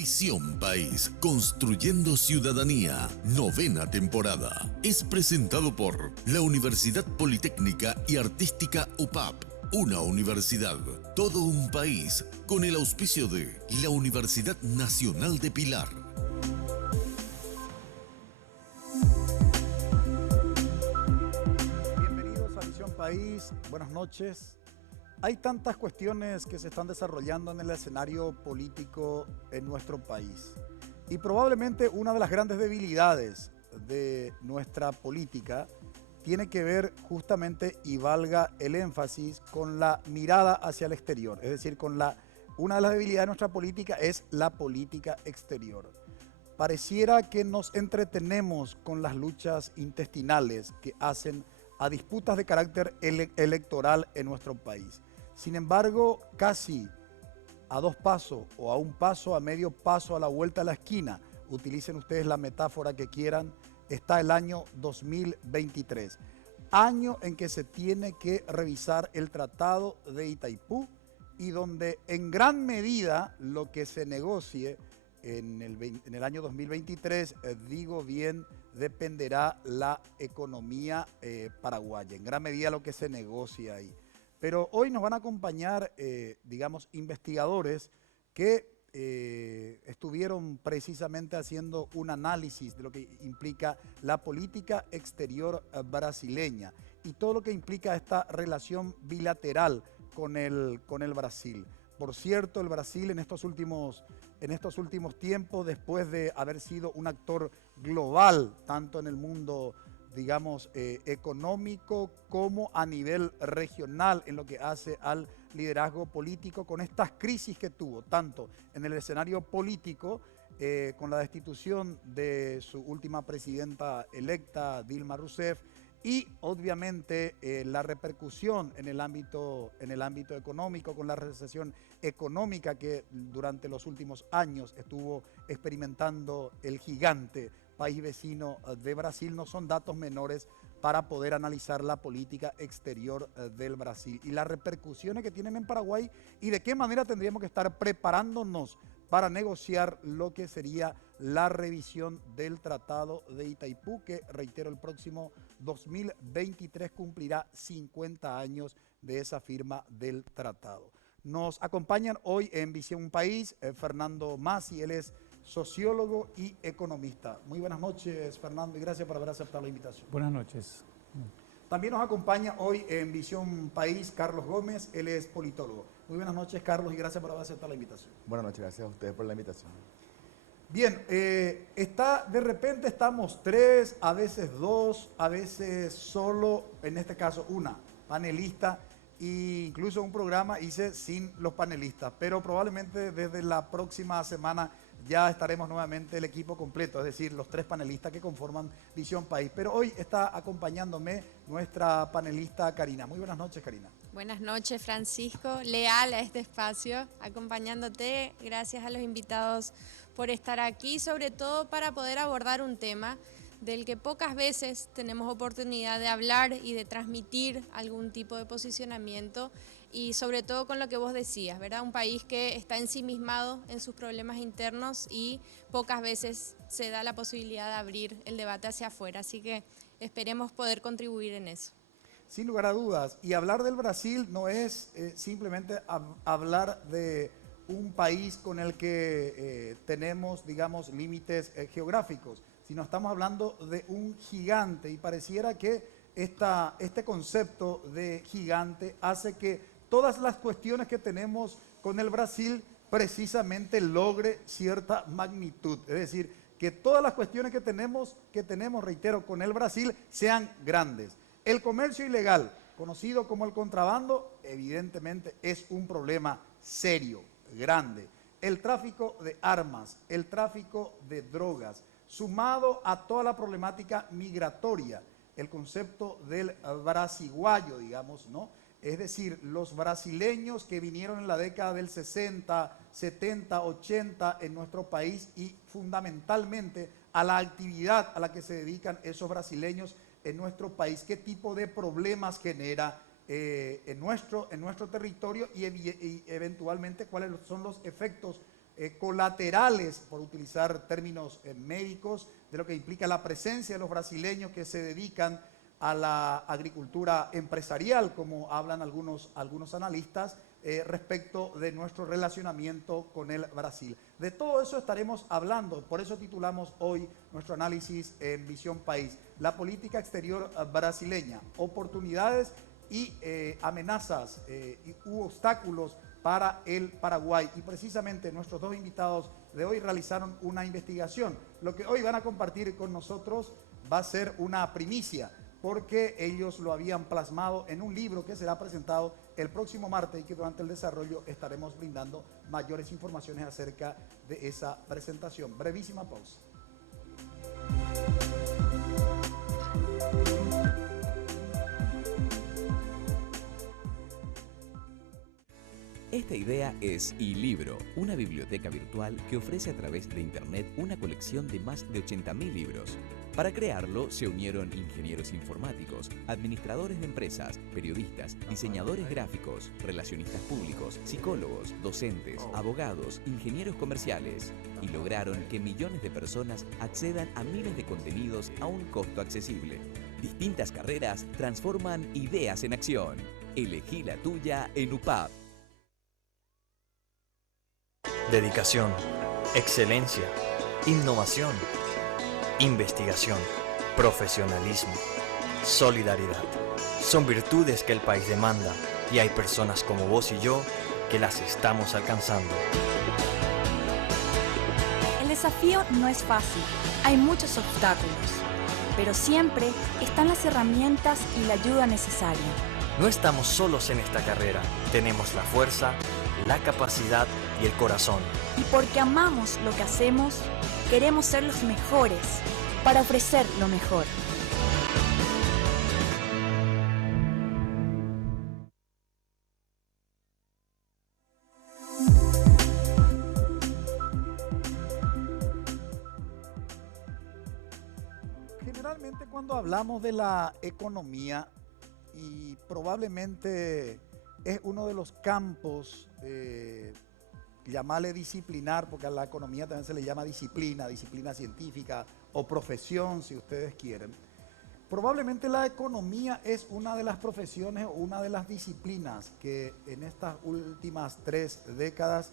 Visión País, construyendo ciudadanía, 9ª temporada. Es presentado por la Universidad Politécnica y Artística UPAP. Una universidad, todo un país, con el auspicio de la Universidad Nacional de Pilar. Bienvenidos a Visión País, buenas noches. Hay tantas cuestiones que se están desarrollando en el escenario político en nuestro país. Y probablemente una de las grandes debilidades de nuestra política tiene que ver justamente, y valga el énfasis, con la mirada hacia el exterior. Es decir, una de las debilidades de nuestra política es la política exterior. Pareciera que nos entretenemos con las luchas intestinales que hacen a disputas de carácter electoral en nuestro país. Sin embargo, casi a dos pasos o a un paso, a medio paso, a la vuelta a la esquina, utilicen ustedes la metáfora que quieran, está el año 2023, año en que se tiene que revisar el Tratado de Itaipú y donde en gran medida lo que se negocie en el año 2023, digo bien, dependerá la economía paraguaya, en gran medida lo que se negocia ahí. Pero hoy nos van a acompañar, digamos, investigadores que estuvieron precisamente haciendo un análisis de lo que implica la política exterior brasileña y todo lo que implica esta relación bilateral con el Brasil. Por cierto, el Brasil en estos últimos tiempos, después de haber sido un actor global, tanto en el mundo, digamos, económico como a nivel regional en lo que hace al liderazgo político, con estas crisis que tuvo, tanto en el escenario político, con la destitución de su última presidenta electa, Dilma Rousseff, y obviamente la repercusión en el ámbito económico, con la recesión económica que durante los últimos años estuvo experimentando el gigante país vecino de Brasil. No son datos menores para poder analizar la política exterior del Brasil y las repercusiones que tienen en Paraguay y de qué manera tendríamos que estar preparándonos para negociar lo que sería la revisión del Tratado de Itaipú, que, reitero, el próximo 2023 cumplirá 50 años de esa firma del tratado. Nos acompañan hoy en Visión País Fernando Masi, él es sociólogo y economista. Muy buenas noches, Fernando, y gracias por haber aceptado la invitación. Buenas noches. También nos acompaña hoy en Visión País Carlos Gómez, él es politólogo. Muy buenas noches, Carlos, y gracias por haber aceptado la invitación. Buenas noches, gracias a ustedes por la invitación. Bien, de repente estamos tres, a veces dos, a veces solo, en este caso una panelista, e incluso un programa hice sin los panelistas, pero probablemente desde la próxima semana ya estaremos nuevamente el equipo completo, es decir, los tres panelistas que conforman Visión País. Pero hoy está acompañándome nuestra panelista Karina. Muy buenas noches, Karina. Buenas noches, Francisco, leal a este espacio, acompañándote. Gracias a los invitados por estar aquí, sobre todo para poder abordar un tema del que pocas veces tenemos oportunidad de hablar y de transmitir algún tipo de posicionamiento, y sobre todo con lo que vos decías, ¿verdad? Un país que está ensimismado en sus problemas internos y pocas veces se da la posibilidad de abrir el debate hacia afuera, así que esperemos poder contribuir en eso. Sin lugar a dudas, y hablar del Brasil no es simplemente hablar de un país con el que tenemos, digamos, límites geográficos, sino estamos hablando de un gigante, y pareciera que este concepto de gigante hace que todas las cuestiones que tenemos con el Brasil precisamente logre cierta magnitud. Es decir, que todas las cuestiones que tenemos, reitero, con el Brasil sean grandes. El comercio ilegal, conocido como el contrabando, evidentemente es un problema serio, grande. El tráfico de armas, el tráfico de drogas, sumado a toda la problemática migratoria, el concepto del brasiguayo, digamos, ¿no? Es decir, los brasileños que vinieron en la década del 60, 70, 80 en nuestro país y fundamentalmente a la actividad a la que se dedican esos brasileños en nuestro país, qué tipo de problemas genera en nuestro territorio y eventualmente cuáles son los efectos colaterales, por utilizar términos médicos, de lo que implica la presencia de los brasileños que se dedican a la agricultura empresarial, como hablan algunos analistas, respecto de nuestro relacionamiento con el Brasil. De todo eso estaremos hablando, por eso titulamos hoy nuestro análisis en Visión País, la política exterior brasileña, oportunidades y amenazas u obstáculos para el Paraguay. Y precisamente nuestros dos invitados de hoy realizaron una investigación. Lo que hoy van a compartir con nosotros va a ser una primicia, porque ellos lo habían plasmado en un libro que será presentado el próximo martes y que durante el desarrollo estaremos brindando mayores informaciones acerca de esa presentación. Brevísima pausa. Esta idea es iLibro, una biblioteca virtual que ofrece a través de Internet una colección de más de 80.000 libros. Para crearlo se unieron ingenieros informáticos, administradores de empresas, periodistas, diseñadores gráficos, relacionistas públicos, psicólogos, docentes, abogados, ingenieros comerciales y lograron que millones de personas accedan a miles de contenidos a un costo accesible. Distintas carreras transforman ideas en acción. Elegí la tuya en UPAP. Dedicación, excelencia, innovación, investigación, profesionalismo, solidaridad. Son virtudes que el país demanda y hay personas como vos y yo que las estamos alcanzando. El desafío no es fácil, hay muchos obstáculos, pero siempre están las herramientas y la ayuda necesaria. No estamos solos en esta carrera, tenemos la fuerza, la capacidad y el corazón. Y porque amamos lo que hacemos, queremos ser los mejores para ofrecer lo mejor. Generalmente cuando hablamos de la economía, y probablemente es uno de los campos, llamarle disciplinar, porque a la economía también se le llama disciplina científica o profesión, si ustedes quieren. Probablemente la economía es una de las profesiones o una de las disciplinas que en estas últimas 3 décadas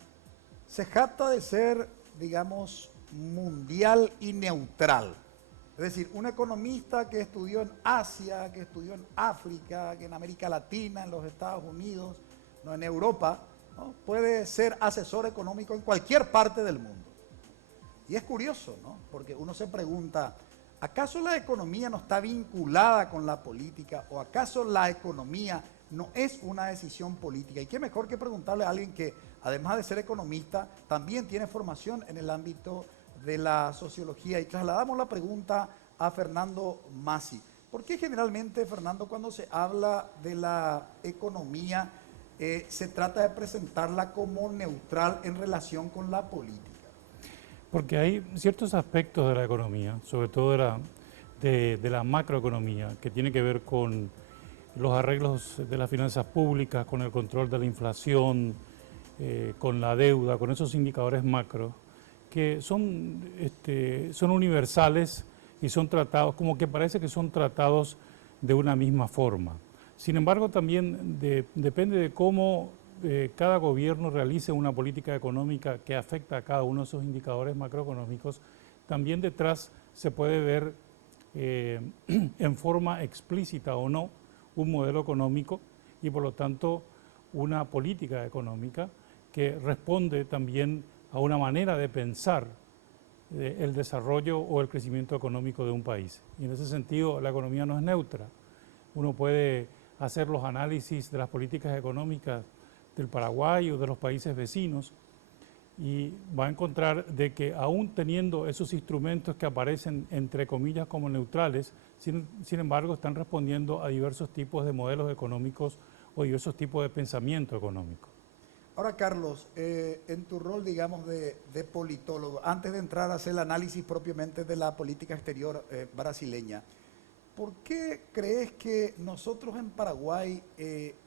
se jacta de ser, digamos, mundial y neutral. Es decir, un economista que estudió en Asia, que estudió en África, que en América Latina, en los Estados Unidos, no en Europa, ¿no?, puede ser asesor económico en cualquier parte del mundo. Y es curioso, ¿no?, porque uno se pregunta, ¿acaso la economía no está vinculada con la política? ¿O acaso la economía no es una decisión política? Y qué mejor que preguntarle a alguien que, además de ser economista, también tiene formación en el ámbito de la sociología. Y trasladamos la pregunta a Fernando Massi. ¿Por qué generalmente, Fernando, cuando se habla de la economía, se trata de presentarla como neutral en relación con la política? Porque hay ciertos aspectos de la economía, sobre todo de la macroeconomía, que tiene que ver con los arreglos de las finanzas públicas, con el control de la inflación, con la deuda, con esos indicadores macro, que son universales y son tratados, como que parece que son tratados de una misma forma. Sin embargo, también depende de cómo cada gobierno realice una política económica que afecta a cada uno de esos indicadores macroeconómicos. También detrás se puede ver en forma explícita o no un modelo económico y por lo tanto una política económica que responde también a una manera de pensar el desarrollo o el crecimiento económico de un país. Y en ese sentido la economía no es neutra. Uno puede hacer los análisis de las políticas económicas del Paraguay o de los países vecinos y va a encontrar de que aún teniendo esos instrumentos que aparecen entre comillas como neutrales, sin embargo están respondiendo a diversos tipos de modelos económicos o diversos tipos de pensamiento económico. Ahora, Carlos, en tu rol, digamos, de politólogo, antes de entrar a hacer el análisis propiamente de la política exterior brasileña, ¿por qué crees que nosotros en Paraguay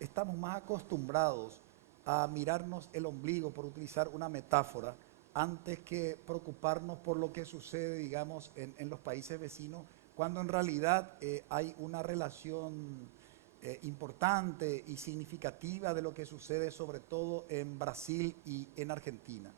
estamos más acostumbrados a mirarnos el ombligo, por utilizar una metáfora, antes que preocuparnos por lo que sucede, digamos, en los países vecinos, cuando en realidad hay una relación importante y significativa de lo que sucede sobre todo en Brasil y en Argentina?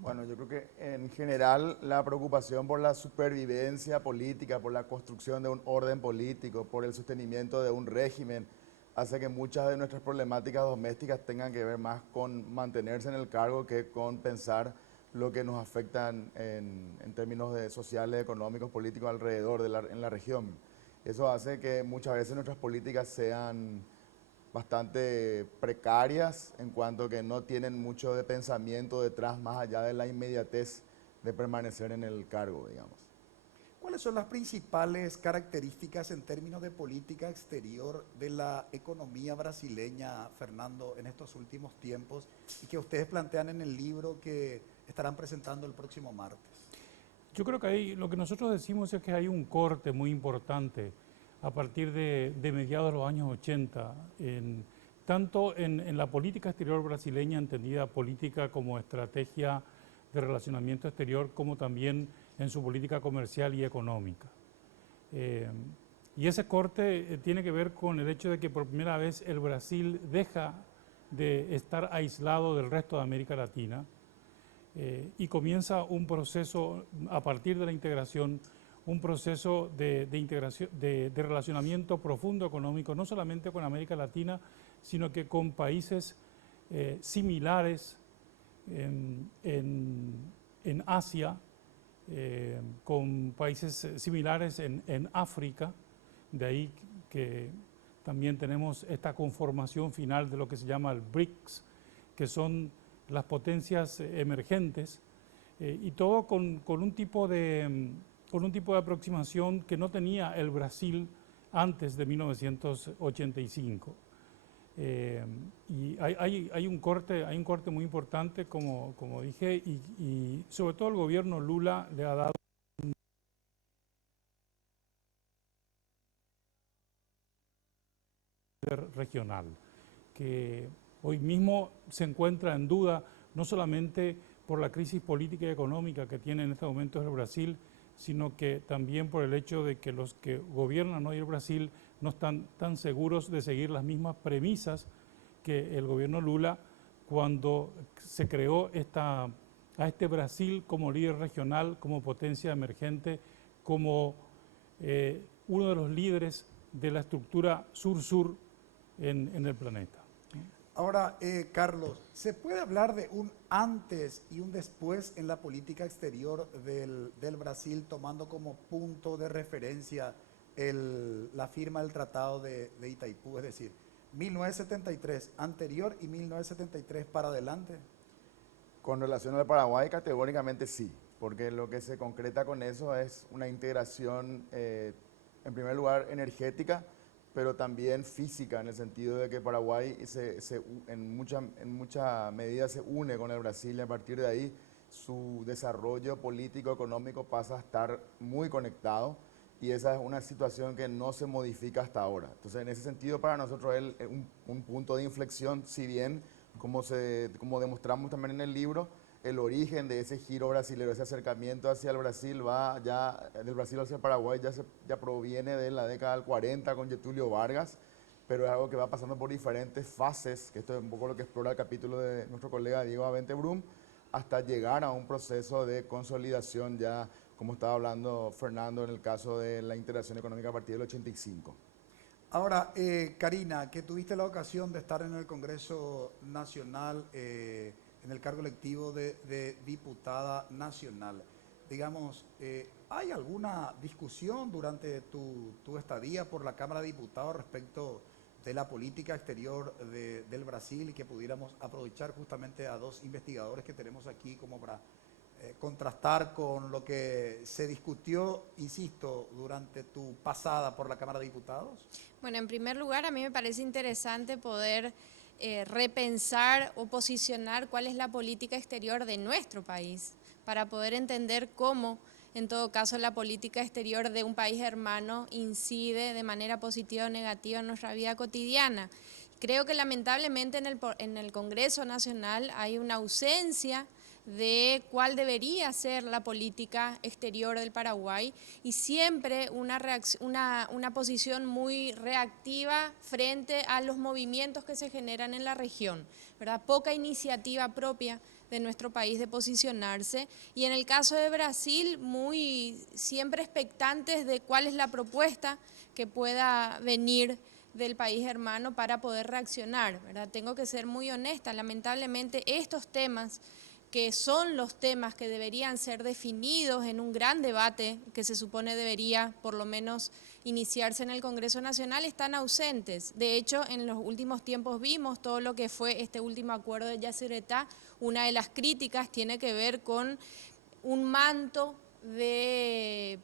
Bueno, yo creo que en general la preocupación por la supervivencia política, por la construcción de un orden político, por el sostenimiento de un régimen, hace que muchas de nuestras problemáticas domésticas tengan que ver más con mantenerse en el cargo que con pensar lo que nos afecta en términos de sociales, económicos, políticos alrededor en la región. Eso hace que muchas veces nuestras políticas sean bastante precarias en cuanto que no tienen mucho de pensamiento detrás más allá de la inmediatez de permanecer en el cargo, digamos. ¿Cuáles son las principales características en términos de política exterior de la economía brasileña, Fernando, en estos últimos tiempos y que ustedes plantean en el libro que estarán presentando el próximo martes? Yo creo que ahí lo que nosotros decimos es que hay un corte muy importante a partir de mediados de los años 80, tanto en la política exterior brasileña, entendida política como estrategia de relacionamiento exterior, como también en su política comercial y económica. Y ese corte tiene que ver con el hecho de que por primera vez el Brasil deja de estar aislado del resto de América Latina y comienza un proceso, a partir de la integración, un proceso de integración, de relacionamiento profundo económico, no solamente con América Latina, sino que con países similares en Asia, con países similares en África, de ahí que también tenemos esta conformación final de lo que se llama el BRICS, que son las potencias emergentes, y todo con un tipo de aproximación que no tenía el Brasil antes de 1985. Y hay un corte muy importante, como dije, y sobre todo el gobierno Lula le ha dado un poder regional, que hoy mismo se encuentra en duda, no solamente por la crisis política y económica que tiene en este momento el Brasil, sino que también por el hecho de que los que gobiernan hoy el Brasil no están tan seguros de seguir las mismas premisas que el gobierno Lula cuando se creó a este Brasil como líder regional, como potencia emergente, como uno de los líderes de la estructura sur-sur en el planeta. Ahora, Carlos, ¿se puede hablar de un antes y un después en la política exterior del Brasil, tomando como punto de referencia la firma del Tratado de Itaipú, es decir, 1973 anterior y 1973 para adelante? Con relación al Paraguay, categóricamente sí, porque lo que se concreta con eso es una integración, en primer lugar, energética, pero también física, en el sentido de que Paraguay en mucha medida se une con el Brasil y a partir de ahí su desarrollo político, económico pasa a estar muy conectado y esa es una situación que no se modifica hasta ahora. Entonces, en ese sentido, para nosotros es un punto de inflexión, si bien, como demostramos también en el libro, el origen de ese giro brasilero, ese acercamiento hacia el Brasil del Brasil hacia el Paraguay ya proviene de la década del 40 con Getúlio Vargas, pero es algo que va pasando por diferentes fases, que esto es un poco lo que explora el capítulo de nuestro colega Diego Avente Brum, hasta llegar a un proceso de consolidación ya, como estaba hablando Fernando en el caso de la integración económica a partir del 85. Ahora, Karina, que tuviste la ocasión de estar en el Congreso Nacional, en el cargo electivo de diputada nacional. Digamos, ¿hay alguna discusión durante tu estadía por la Cámara de Diputados respecto de la política exterior del Brasil y que pudiéramos aprovechar justamente a dos investigadores que tenemos aquí como para contrastar con lo que se discutió, insisto, durante tu pasada por la Cámara de Diputados? Bueno, en primer lugar, a mí me parece interesante poder repensar o posicionar cuál es la política exterior de nuestro país, para poder entender cómo, en todo caso, la política exterior de un país hermano incide de manera positiva o negativa en nuestra vida cotidiana. Creo que lamentablemente en el Congreso Nacional hay una ausencia de cuál debería ser la política exterior del Paraguay y siempre una posición muy reactiva frente a los movimientos que se generan en la región, ¿verdad? Poca iniciativa propia de nuestro país de posicionarse, y en el caso de Brasil muy siempre expectantes de cuál es la propuesta que pueda venir del país hermano para poder reaccionar, ¿verdad? Tengo que ser muy honesta, lamentablemente estos temas, que son los temas que deberían ser definidos en un gran debate que se supone debería por lo menos iniciarse en el Congreso Nacional, están ausentes. De hecho, en los últimos tiempos vimos todo lo que fue este último acuerdo de Yacyretá. Una de las críticas tiene que ver con un manto de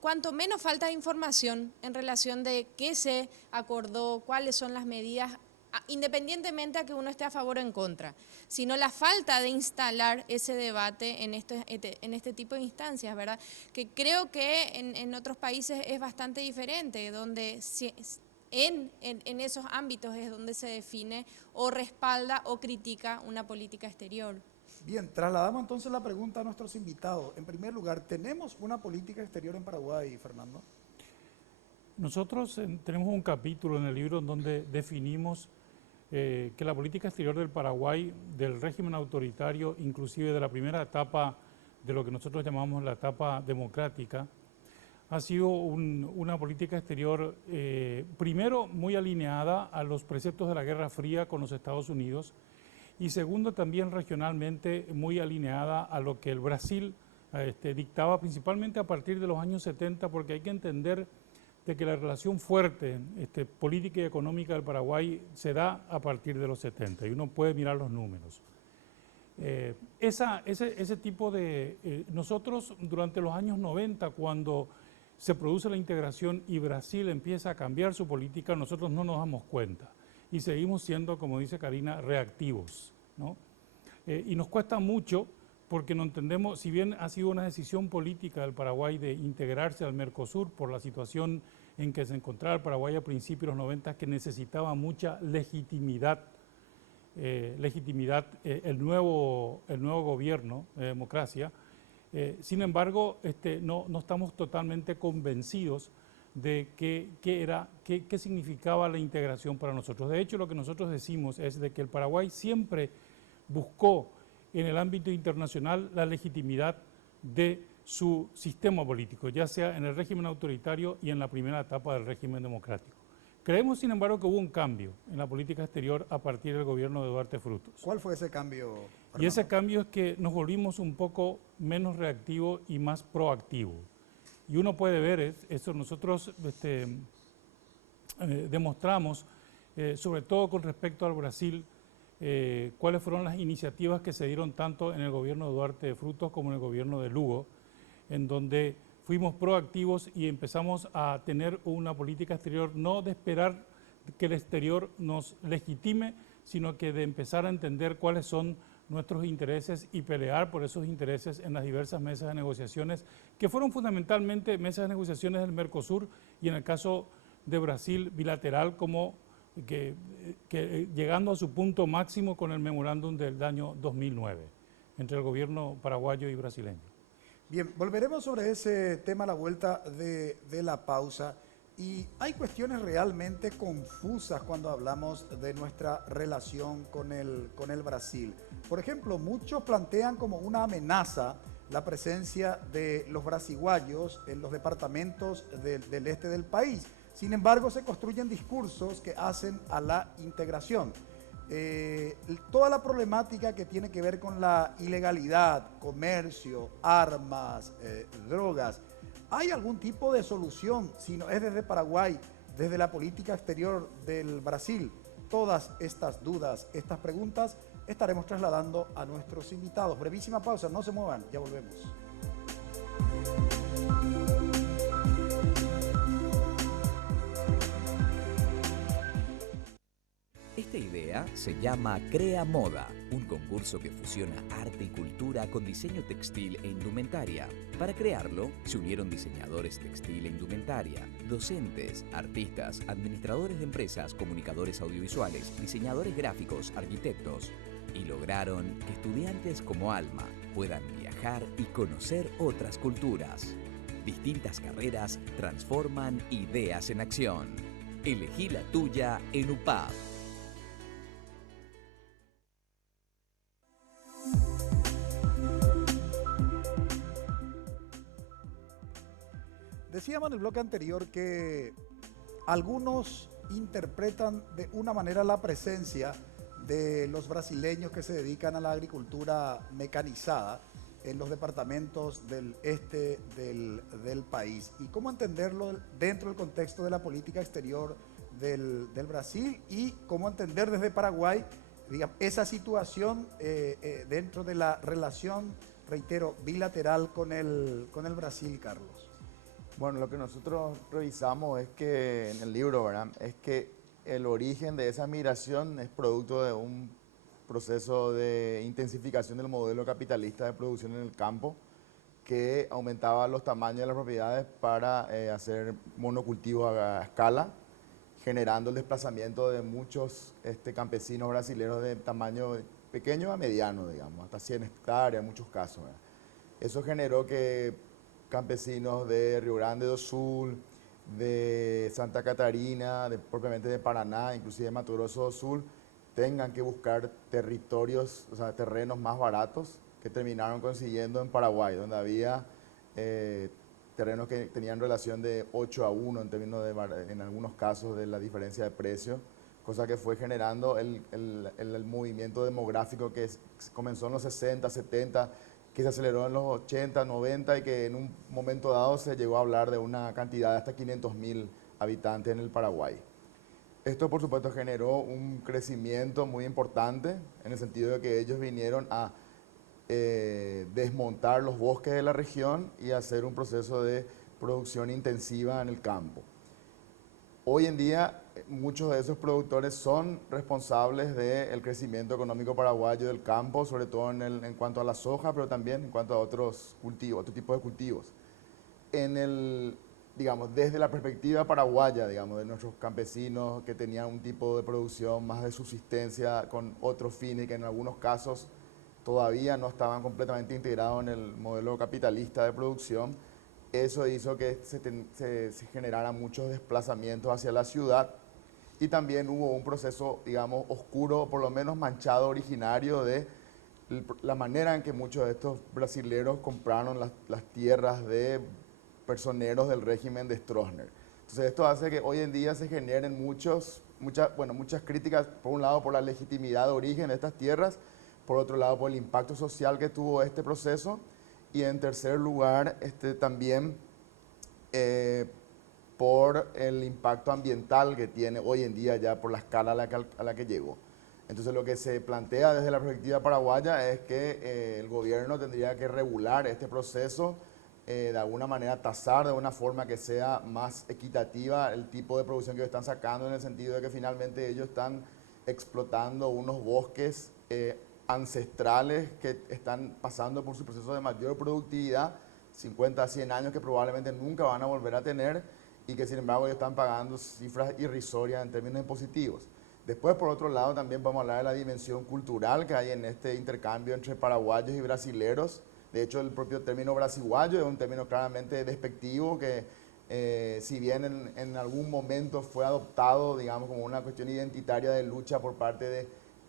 cuanto menos falta de información en relación de qué se acordó, cuáles son las medidas, independientemente a que uno esté a favor o en contra, sino la falta de instalar ese debate en este tipo de instancias, ¿verdad? Que creo que en otros países es bastante diferente, donde en esos ámbitos es donde se define o respalda o critica una política exterior. Bien, trasladamos entonces la pregunta a nuestros invitados. En primer lugar, ¿tenemos una política exterior en Paraguay, Fernando? Nosotros tenemos un capítulo en el libro donde definimos que la política exterior del Paraguay, del régimen autoritario, inclusive de la primera etapa de lo que nosotros llamamos la etapa democrática, ha sido una política exterior, primero, muy alineada a los preceptos de la Guerra Fría con los Estados Unidos, y segundo, también regionalmente muy alineada a lo que el Brasil dictaba principalmente a partir de los años 70, porque hay que entender de que la relación fuerte política y económica del Paraguay se da a partir de los 70, y uno puede mirar los números. Ese tipo de... nosotros durante los años 90, cuando se produce la integración y Brasil empieza a cambiar su política, nosotros no nos damos cuenta y seguimos siendo, como dice Karina, reactivos, ¿no? Y nos cuesta mucho porque no entendemos, si bien ha sido una decisión política del Paraguay de integrarse al Mercosur por la situación en que se encontraba el Paraguay a principios de los 90, que necesitaba mucha legitimidad, el nuevo gobierno de democracia. Sin embargo, no estamos totalmente convencidos de qué significaba la integración para nosotros. De hecho, lo que nosotros decimos es de que el Paraguay siempre buscó en el ámbito internacional la legitimidad de su sistema político, ya sea en el régimen autoritario y en la primera etapa del régimen democrático. Creemos, sin embargo, que hubo un cambio en la política exterior a partir del gobierno de Duarte Frutos. ¿Cuál fue ese cambio, Fernando? Y ese cambio es que nos volvimos un poco menos reactivos y más proactivos. Y uno puede ver eso, nosotros demostramos, sobre todo con respecto al Brasil, cuáles fueron las iniciativas que se dieron tanto en el gobierno de Duarte Frutos como en el gobierno de Lugo, en donde fuimos proactivos y empezamos a tener una política exterior, no de esperar que el exterior nos legitime, sino que de empezar a entender cuáles son nuestros intereses y pelear por esos intereses en las diversas mesas de negociaciones, que fueron fundamentalmente mesas de negociaciones del Mercosur y en el caso de Brasil bilateral, como que llegando a su punto máximo con el memorándum del año 2009 entre el gobierno paraguayo y brasileño. Bien, volveremos sobre ese tema a la vuelta de la pausa. Y hay cuestiones realmente confusas cuando hablamos de nuestra relación con el Brasil. Por ejemplo, muchos plantean como una amenaza la presencia de los brasiguayos en los departamentos del este del país. Sin embargo, se construyen discursos que hacen a la integración. Toda la problemática que tiene que ver con la ilegalidad, comercio, armas, drogas, ¿hay algún tipo de solución? Si no es desde Paraguay, desde la política exterior del Brasil. Todas estas dudas, estas preguntas, estaremos trasladando a nuestros invitados. Brevísima pausa, no se muevan, ya volvemos. Esta idea se llama Crea Moda, un concurso que fusiona arte y cultura con diseño textil e indumentaria. Para crearlo, se unieron diseñadores textil e indumentaria, docentes, artistas, administradores de empresas, comunicadores audiovisuales, diseñadores gráficos, arquitectos. y lograron que estudiantes como Alma puedan viajar y conocer otras culturas. Distintas carreras transforman ideas en acción. Elegí la tuya en UPAP. Decíamos en el bloque anterior que algunos interpretan de una manera la presencia de los brasileños que se dedican a la agricultura mecanizada en los departamentos del este del país. Y cómo entenderlo dentro del contexto de la política exterior del Brasil y cómo entender desde Paraguay, digamos, esa situación dentro de la relación, reitero, bilateral con el Brasil, Carlos. Bueno, lo que nosotros revisamos es que en el libro, ¿verdad?, es que el origen de esa migración es producto de un proceso de intensificación del modelo capitalista de producción en el campo que aumentaba los tamaños de las propiedades para hacer monocultivos a escala, generando el desplazamiento de muchos campesinos brasileños de tamaño pequeño a mediano, digamos, hasta 100 hectáreas en muchos casos, ¿verdad? Eso generó que campesinos de Río Grande do Sul, de Santa Catarina, propiamente de Paraná, inclusive de Mato Grosso do Sul, tengan que buscar territorios, o sea, terrenos más baratos que terminaron consiguiendo en Paraguay, donde había terrenos que tenían relación de 8-1 en términos de, en algunos casos, de la diferencia de precio, cosa que fue generando el movimiento demográfico que comenzó en los 60, 70, que se aceleró en los 80, 90 y que en un momento dado se llegó a hablar de una cantidad de hasta 500.000 habitantes en el Paraguay. Esto, por supuesto, generó un crecimiento muy importante en el sentido de que ellos vinieron a desmontar los bosques de la región y hacer un proceso de producción intensiva en el campo. Hoy en día, muchos de esos productores son responsables del crecimiento económico paraguayo del campo, sobre todo en cuanto a la soja, pero también en cuanto a otros cultivos, otro tipo de cultivos. Digamos, desde la perspectiva paraguaya, digamos, de nuestros campesinos que tenían un tipo de producción más de subsistencia con otros fines que en algunos casos todavía no estaban completamente integrados en el modelo capitalista de producción, eso hizo que se generaran muchos desplazamientos hacia la ciudad y también hubo un proceso, digamos, oscuro, por lo menos manchado, originario de la manera en que muchos de estos brasileros compraron las tierras de personeros del régimen de Stroessner. Entonces esto hace que hoy en día se generen muchas críticas, por un lado por la legitimidad de origen de estas tierras, por otro lado por el impacto social que tuvo este proceso, y en tercer lugar también por el impacto ambiental que tiene hoy en día ya por la escala a la que llegó. Entonces lo que se plantea desde la perspectiva paraguaya es que el gobierno tendría que regular este proceso, de alguna manera tasar de una forma que sea más equitativa el tipo de producción que ellos están sacando, en el sentido de que finalmente ellos están explotando unos bosques ancestrales que están pasando por su proceso de mayor productividad, 50 a 100 años que probablemente nunca van a volver a tener y que sin embargo ellos están pagando cifras irrisorias en términos impositivos. Después, por otro lado, también vamos a hablar de la dimensión cultural que hay en este intercambio entre paraguayos y brasileros. De hecho, el propio término brasiguayo es un término claramente despectivo que, si bien en algún momento fue adoptado, digamos, como una cuestión identitaria de lucha por parte de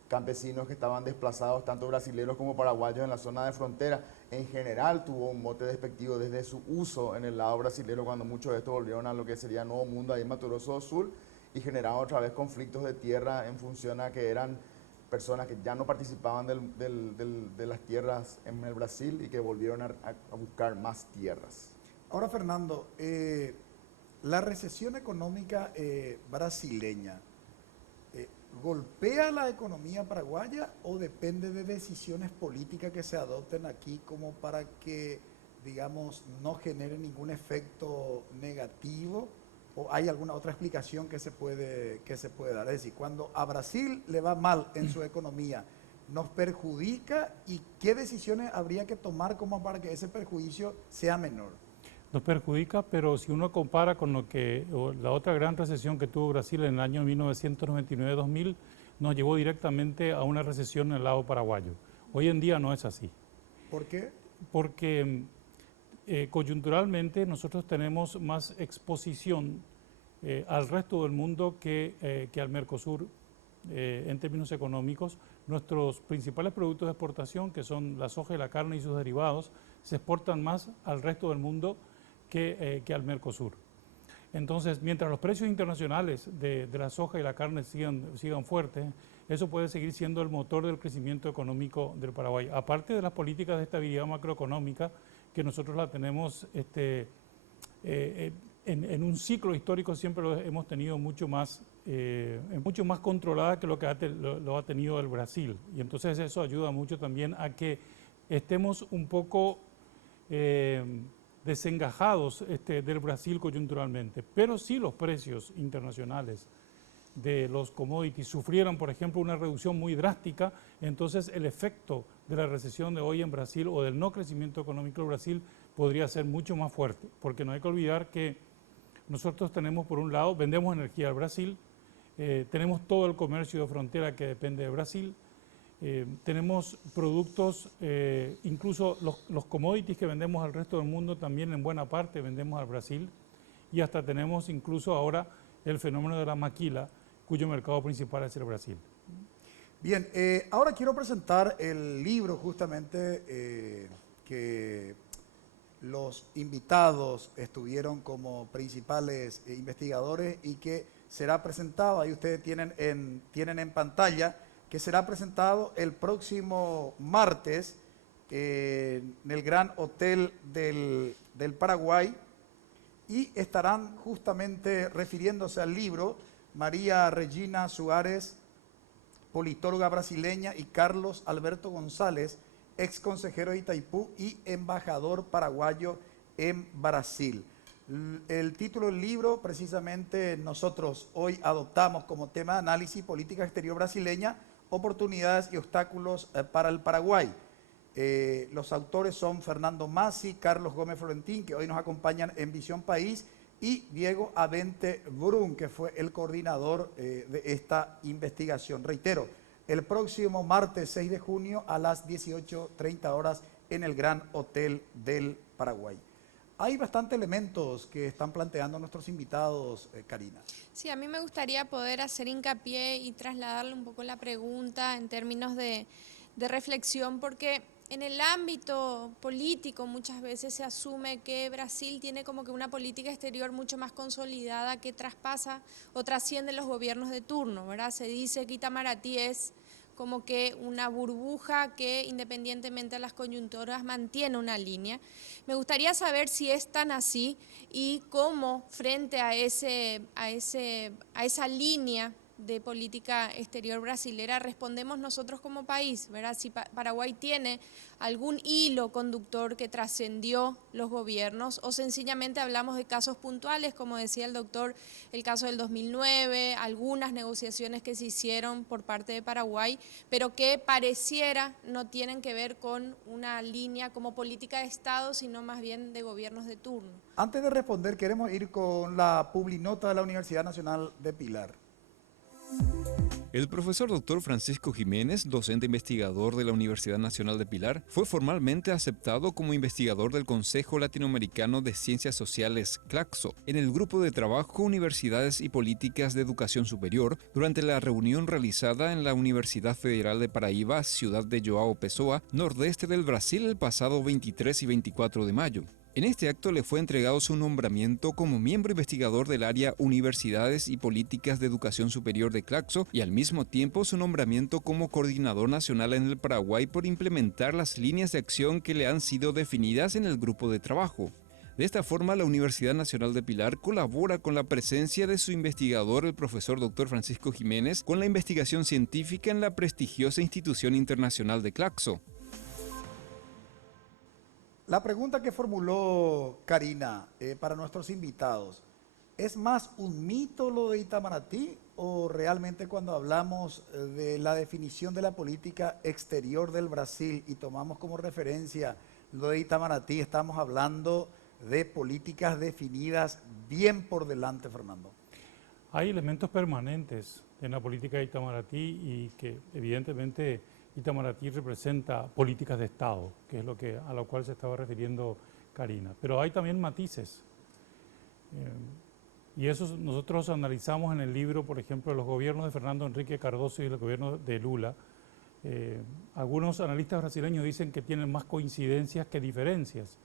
campesinos que estaban desplazados, tanto brasileños como paraguayos, en la zona de frontera, en general tuvo un mote despectivo desde su uso en el lado brasileño, cuando muchos de estos volvieron a lo que sería Nuevo Mundo, ahí en Mato Grosso do Sul, y generaron otra vez conflictos de tierra en función a que eran personas que ya no participaban de las tierras en el Brasil y que volvieron a buscar más tierras. Ahora, Fernando, la recesión económica brasileña, ¿golpea la economía paraguaya o depende de decisiones políticas que se adopten aquí como para que, digamos, no genere ningún efecto negativo? ¿O hay alguna otra explicación que se puede dar? Es decir, cuando a Brasil le va mal en su economía, ¿nos perjudica? ¿Y qué decisiones habría que tomar como para que ese perjuicio sea menor? Nos perjudica, pero si uno compara con la otra gran recesión que tuvo Brasil en el año 1999-2000, nos llevó directamente a una recesión en el lado paraguayo. Hoy en día no es así. ¿Por qué? Porque coyunturalmente nosotros tenemos más exposición al resto del mundo que al Mercosur en términos económicos. Nuestros principales productos de exportación, que son la soja y la carne y sus derivados, se exportan más al resto del mundo que al Mercosur. Entonces, mientras los precios internacionales de la soja y la carne sigan fuertes, eso puede seguir siendo el motor del crecimiento económico del Paraguay. Aparte de las políticas de estabilidad macroeconómica, que nosotros la tenemos en un ciclo histórico, siempre lo hemos tenido mucho más controlada que lo que lo ha tenido el Brasil. Y entonces eso ayuda mucho también a que estemos un poco desengajados del Brasil coyunturalmente. Pero si los precios internacionales de los commodities sufrieran, por ejemplo, una reducción muy drástica, entonces el efecto de la recesión de hoy en Brasil o del no crecimiento económico de Brasil podría ser mucho más fuerte, porque no hay que olvidar que nosotros tenemos, por un lado, vendemos energía al Brasil, tenemos todo el comercio de frontera que depende de Brasil, tenemos productos, incluso los commodities que vendemos al resto del mundo también en buena parte vendemos al Brasil, y hasta tenemos incluso ahora el fenómeno de la maquila, cuyo mercado principal es el Brasil. Bien, ahora quiero presentar el libro justamente que los invitados estuvieron como principales investigadores y que será presentado, ahí ustedes tienen en pantalla, que será presentado el próximo martes en el Gran Hotel del Paraguay, y estarán justamente refiriéndose al libro María Regina Suárez, politóloga brasileña, y Carlos Alberto González, ex consejero de Itaipú y embajador paraguayo en Brasil. El título del libro, precisamente, nosotros hoy adoptamos como tema de análisis política exterior brasileña, oportunidades y obstáculos para el Paraguay. Los autores son Fernando Massi, Carlos Gómez Florentín, que hoy nos acompañan en Visión País, y Diego Avente Brun, que fue el coordinador de esta investigación. Reitero, el próximo martes 6 de junio a las 18:30 horas en el Gran Hotel del Paraguay. Hay bastantes elementos que están planteando nuestros invitados, Karina. Sí, a mí me gustaría poder hacer hincapié y trasladarle un poco la pregunta en términos de reflexión, porque en el ámbito político muchas veces se asume que Brasil tiene como que una política exterior mucho más consolidada que traspasa o trasciende los gobiernos de turno, ¿verdad? Se dice que Itamaraty es como que una burbuja que independientemente de las coyunturas mantiene una línea. Me gustaría saber si es tan así y cómo frente a esa línea de política exterior brasilera respondemos nosotros como país, ¿verdad? Si Paraguay tiene algún hilo conductor que trascendió los gobiernos o sencillamente hablamos de casos puntuales, como decía el doctor, el caso del 2009, algunas negociaciones que se hicieron por parte de Paraguay, pero que pareciera no tienen que ver con una línea como política de Estado, sino más bien de gobiernos de turno. Antes de responder, queremos ir con la publinota de la Universidad Nacional de Pilar. El profesor Dr. Francisco Jiménez, docente investigador de la Universidad Nacional de Pilar, fue formalmente aceptado como investigador del Consejo Latinoamericano de Ciencias Sociales, CLACSO, en el grupo de trabajo Universidades y Políticas de Educación Superior durante la reunión realizada en la Universidad Federal de Paraíba, ciudad de João Pessoa, nordeste del Brasil, el pasado 23 y 24 de mayo. En este acto le fue entregado su nombramiento como miembro investigador del área Universidades y Políticas de Educación Superior de CLACSO y al mismo tiempo su nombramiento como coordinador nacional en el Paraguay por implementar las líneas de acción que le han sido definidas en el grupo de trabajo. De esta forma, la Universidad Nacional de Pilar colabora con la presencia de su investigador, el profesor Dr. Francisco Jiménez, con la investigación científica en la prestigiosa institución internacional de CLACSO. La pregunta que formuló Karina para nuestros invitados, ¿es más un mito lo de Itamaraty o realmente cuando hablamos de la definición de la política exterior del Brasil y tomamos como referencia lo de Itamaraty, estamos hablando de políticas definidas bien por delante, Fernando? Hay elementos permanentes en la política de Itamaraty y que evidentemente Itamaraty representa políticas de Estado, que es a lo cual se estaba refiriendo Karina. Pero hay también matices. Y eso nosotros analizamos en el libro, por ejemplo, los gobiernos de Fernando Henrique Cardoso y el gobierno de Lula. Algunos analistas brasileños dicen que tienen más coincidencias que diferencias.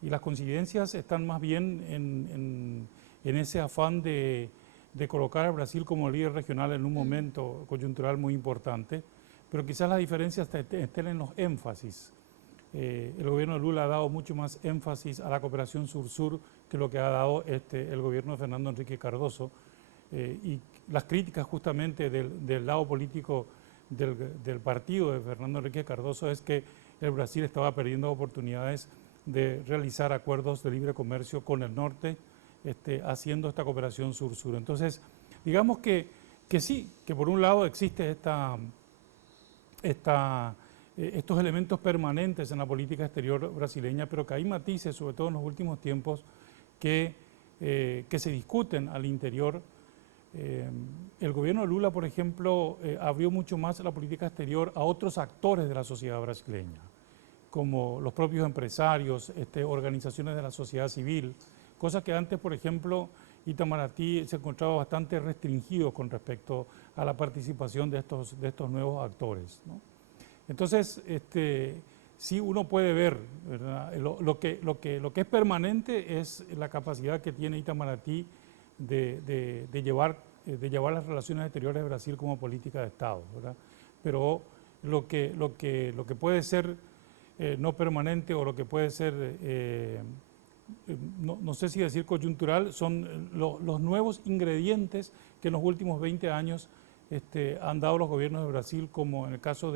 Y las coincidencias están más bien en ese afán de colocar a Brasil como líder regional en un momento coyuntural muy importante, pero quizás las diferencias estén en los énfasis. El gobierno de Lula ha dado mucho más énfasis a la cooperación sur-sur que lo que ha dado el gobierno de Fernando Henrique Cardoso, y las críticas justamente del lado político del partido de Fernando Henrique Cardoso es que el Brasil estaba perdiendo oportunidades de realizar acuerdos de libre comercio con el norte, haciendo esta cooperación sur-sur. Entonces, digamos que sí, que por un lado existe estos elementos permanentes en la política exterior brasileña, pero que hay matices, sobre todo en los últimos tiempos, que se discuten al interior. El gobierno de Lula, por ejemplo, abrió mucho más la política exterior a otros actores de la sociedad brasileña, como los propios empresarios, organizaciones de la sociedad civil, cosa que antes, por ejemplo, Itamaraty se encontraba bastante restringido con respecto a la participación de estos nuevos actores, ¿no? Entonces, sí uno puede ver, ¿verdad? Lo que es permanente es la capacidad que tiene Itamaraty de llevar las relaciones exteriores de Brasil como política de Estado, ¿verdad? Pero lo que puede ser no permanente o lo que puede ser, no sé si decir coyuntural, son los nuevos ingredientes que en los últimos 20 años han dado los gobiernos de Brasil, como en el caso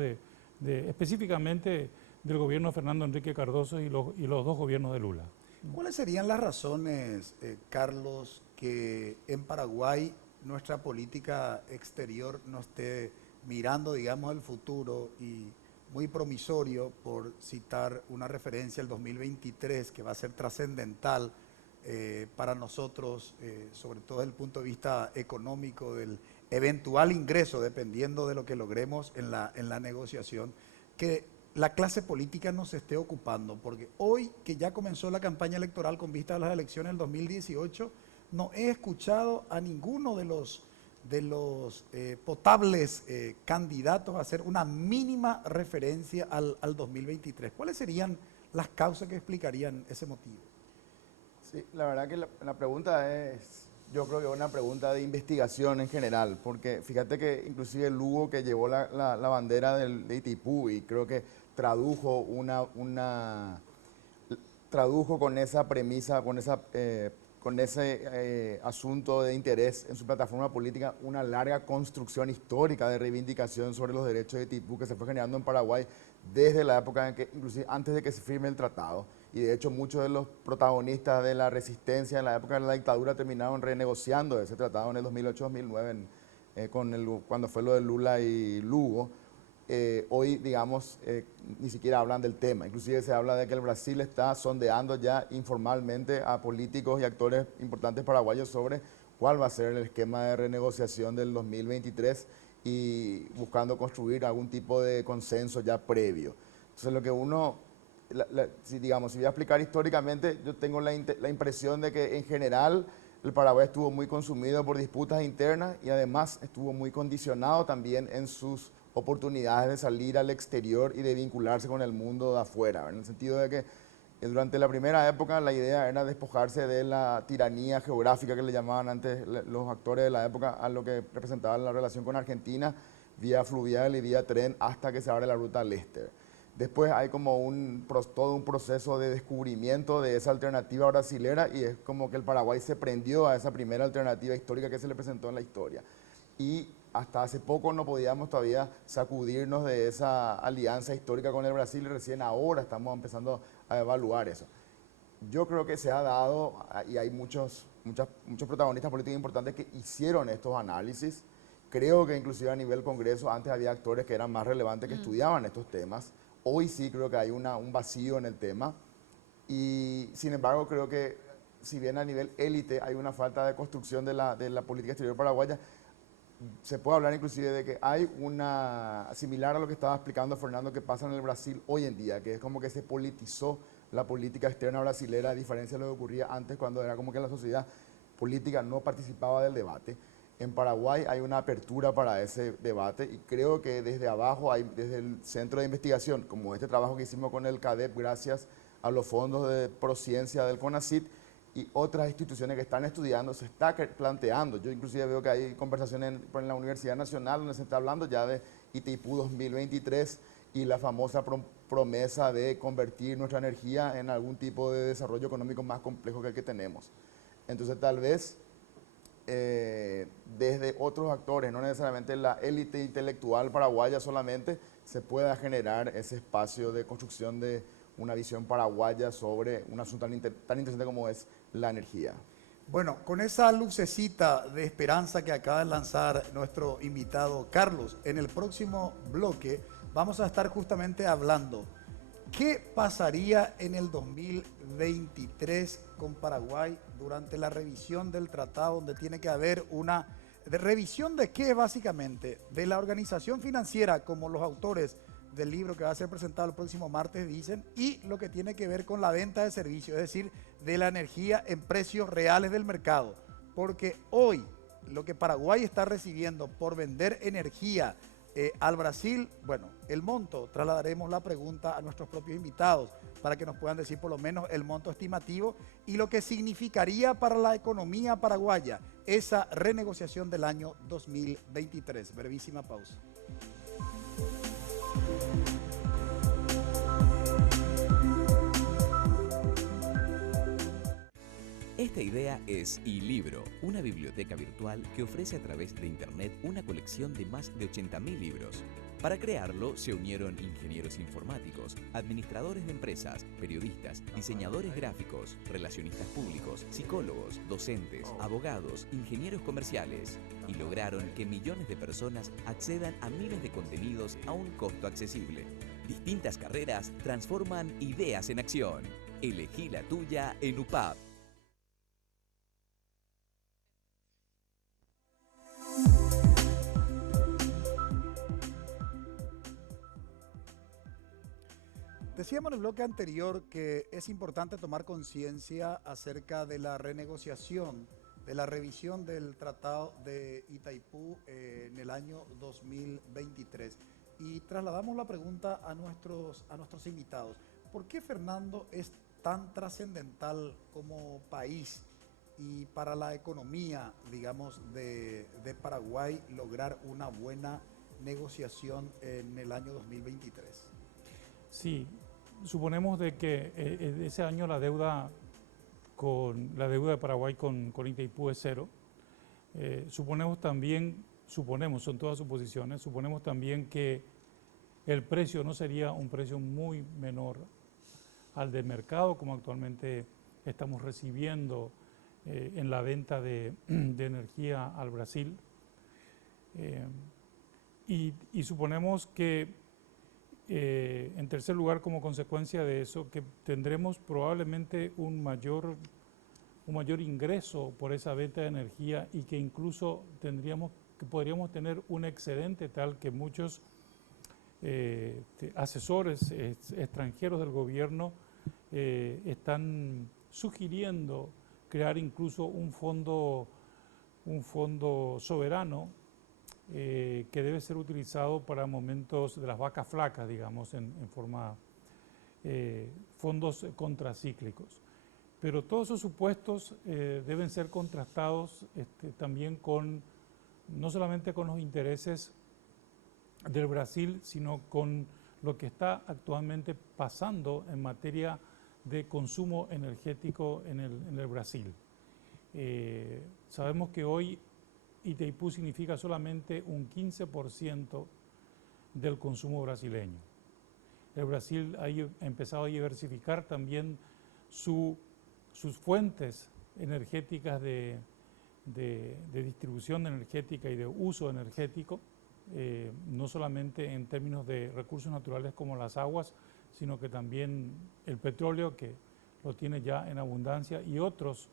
específicamente del gobierno de Fernando Henrique Cardoso y los dos gobiernos de Lula. ¿Cuáles serían las razones, Carlos, que en Paraguay nuestra política exterior no esté mirando, digamos, al futuro y muy promisorio, por citar una referencia al 2023 que va a ser trascendental para nosotros, sobre todo desde el punto de vista económico, del eventual ingreso, dependiendo de lo que logremos en la negociación, que la clase política nos esté ocupando? Porque hoy que ya comenzó la campaña electoral con vista a las elecciones del 2018, no he escuchado a ninguno de los potables candidatos a hacer una mínima referencia al 2023. ¿Cuáles serían las causas que explicarían ese motivo? Sí, la verdad que la pregunta es, yo creo que es una pregunta de investigación en general, porque fíjate que inclusive Lugo, que llevó la bandera de Itaipú, y creo que tradujo con esa premisa, con ese asunto de interés en su plataforma política, una larga construcción histórica de reivindicación sobre los derechos de Itaipú que se fue generando en Paraguay desde la época en que, inclusive antes de que se firme el tratado. Y de hecho muchos de los protagonistas de la resistencia en la época de la dictadura terminaron renegociando ese tratado en el 2008-2009, cuando fue lo de Lula y Lugo. Hoy, digamos, ni siquiera hablan del tema. Inclusive se habla de que el Brasil está sondeando ya informalmente a políticos y actores importantes paraguayos sobre cuál va a ser el esquema de renegociación del 2023 y buscando construir algún tipo de consenso ya previo. Entonces, lo que uno, si voy a explicar históricamente, yo tengo la impresión de que en general el Paraguay estuvo muy consumido por disputas internas y además estuvo muy condicionado también en sus oportunidades de salir al exterior y de vincularse con el mundo de afuera, en el sentido de que durante la primera época la idea era despojarse de la tiranía geográfica que le llamaban antes los actores de la época a lo que representaba la relación con Argentina, vía fluvial y vía tren, hasta que se abre la ruta al este. Después hay como todo un proceso de descubrimiento de esa alternativa brasilera, y es como que el Paraguay se prendió a esa primera alternativa histórica que se le presentó en la historia. Y hasta hace poco no podíamos todavía sacudirnos de esa alianza histórica con el Brasil, y recién ahora estamos empezando a evaluar eso. Yo creo que se ha dado, y hay muchos protagonistas políticos importantes que hicieron estos análisis. Creo que inclusive a nivel Congreso antes había actores que eran más relevantes que estudiaban estos temas. Hoy sí creo que hay un vacío en el tema, y sin embargo creo que si bien a nivel élite hay una falta de construcción de la política exterior paraguaya, se puede hablar inclusive de que hay una, similar a lo que estaba explicando Fernando, que pasa en el Brasil hoy en día, que es como que se politizó la política externa brasilera, a diferencia de lo que ocurría antes, cuando era como que la sociedad política no participaba del debate. En Paraguay hay una apertura para ese debate y creo que desde abajo, desde el centro de investigación, como este trabajo que hicimos con el CADEP, gracias a los fondos de Prociencia del CONACYT, y otras instituciones que están estudiando, se está planteando. Yo inclusive veo que hay conversaciones en la Universidad Nacional donde se está hablando ya de Itaipú 2023 y la famosa promesa de convertir nuestra energía en algún tipo de desarrollo económico más complejo que el que tenemos. Entonces tal vez desde otros actores, no necesariamente la élite intelectual paraguaya solamente, se pueda generar ese espacio de construcción de una visión paraguaya sobre un asunto tan interesante como es la energía. Bueno, con esa lucecita de esperanza que acaba de lanzar nuestro invitado Carlos, en el próximo bloque vamos a estar justamente hablando qué pasaría en el 2023 con Paraguay durante la revisión del tratado, donde tiene que haber una revisión de qué básicamente, de la organización financiera, como los autores del libro que va a ser presentado el próximo martes dicen, y lo que tiene que ver con la venta de servicios, es decir, de la energía en precios reales del mercado. Porque hoy lo que Paraguay está recibiendo por vender energía al Brasil, bueno, el monto, trasladaremos la pregunta a nuestros propios invitados para que nos puedan decir por lo menos el monto estimativo y lo que significaría para la economía paraguaya esa renegociación del año 2023. Brevísima pausa. Esta idea es iLibro, una biblioteca virtual que ofrece a través de Internet una colección de más de 80.000 libros. Para crearlo se unieron ingenieros informáticos, administradores de empresas, periodistas, diseñadores gráficos, relacionistas públicos, psicólogos, docentes, abogados, ingenieros comerciales y lograron que millones de personas accedan a miles de contenidos a un costo accesible. Distintas carreras transforman ideas en acción. Elegí la tuya en UPAP. Decíamos en el bloque anterior que es importante tomar conciencia acerca de la renegociación, de la revisión del Tratado de Itaipú en el año 2023. Y trasladamos la pregunta a nuestros invitados. ¿Por qué, Fernando, es tan trascendental como país y para la economía, digamos, de Paraguay lograr una buena negociación en el año 2023? Sí, suponemos de que ese año la deuda de Paraguay con Itaipú es cero. Suponemos también, son todas suposiciones, suponemos también que el precio no sería un precio muy menor al del mercado, como actualmente estamos recibiendo en la venta de energía al Brasil. Y suponemos que en tercer lugar, como consecuencia de eso, que tendremos probablemente un mayor ingreso por esa venta de energía y que incluso podríamos tener un excedente tal que muchos asesores extranjeros del gobierno están sugiriendo crear incluso un fondo soberano que debe ser utilizado para momentos de las vacas flacas, digamos, en forma fondos contracíclicos. Pero todos esos supuestos deben ser contrastados también no solamente con los intereses del Brasil, sino con lo que está actualmente pasando en materia de consumo energético en el Brasil. Sabemos que hoy Itaipú significa solamente un 15% del consumo brasileño. El Brasil ha empezado a diversificar también sus fuentes energéticas de distribución energética y de uso energético, no solamente en términos de recursos naturales como las aguas, sino que también el petróleo, que lo tiene ya en abundancia y otras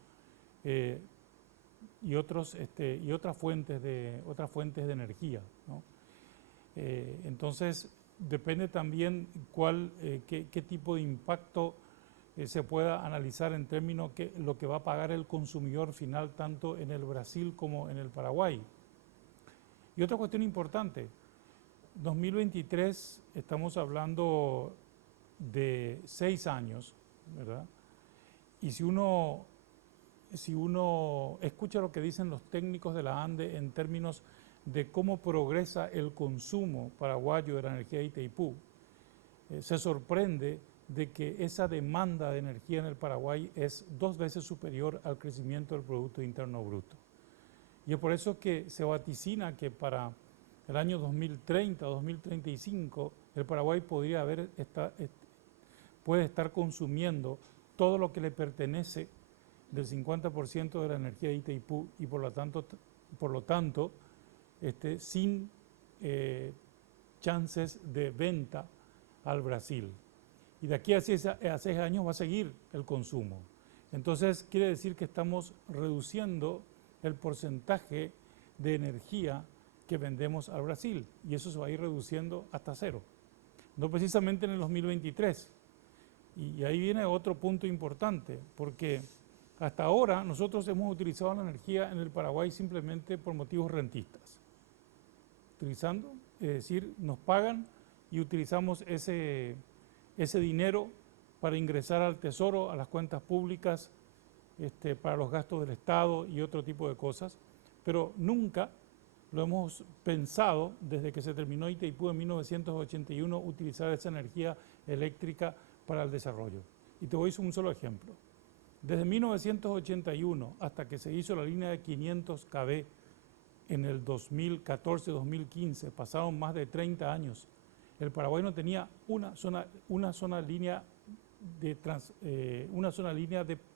fuentes de energía, ¿no? Entonces depende también qué tipo de impacto se pueda analizar en términos de lo que va a pagar el consumidor final tanto en el Brasil como en el Paraguay. Y otra cuestión importante, 2023 estamos hablando de 6 años, ¿verdad? Y si uno escucha lo que dicen los técnicos de la ANDE en términos de cómo progresa el consumo paraguayo de la energía de Itaipú, se sorprende de que esa demanda de energía en el Paraguay es 2 veces superior al crecimiento del Producto Interno Bruto. Y es por eso que se vaticina que para el año 2030, 2035, el Paraguay puede estar consumiendo todo lo que le pertenece del 50% de la energía de Itaipú y por lo tanto sin chances de venta al Brasil. Y de aquí a 6 años va a seguir el consumo. Entonces quiere decir que estamos reduciendo el porcentaje de energía que vendemos al Brasil y eso se va a ir reduciendo hasta 0. No precisamente en el 2023. Y ahí viene otro punto importante, porque hasta ahora nosotros hemos utilizado la energía en el Paraguay simplemente por motivos rentistas. Utilizando, es decir, nos pagan y utilizamos ese dinero para ingresar al tesoro, a las cuentas públicas, para los gastos del Estado y otro tipo de cosas, pero nunca lo hemos pensado desde que se terminó Itaipú en 1981 utilizar esa energía eléctrica para el desarrollo. Y te voy a decir un solo ejemplo. Desde 1981 hasta que se hizo la línea de 500 kV en el 2014-2015, pasaron más de 30 años, el Paraguay no tenía una sola línea de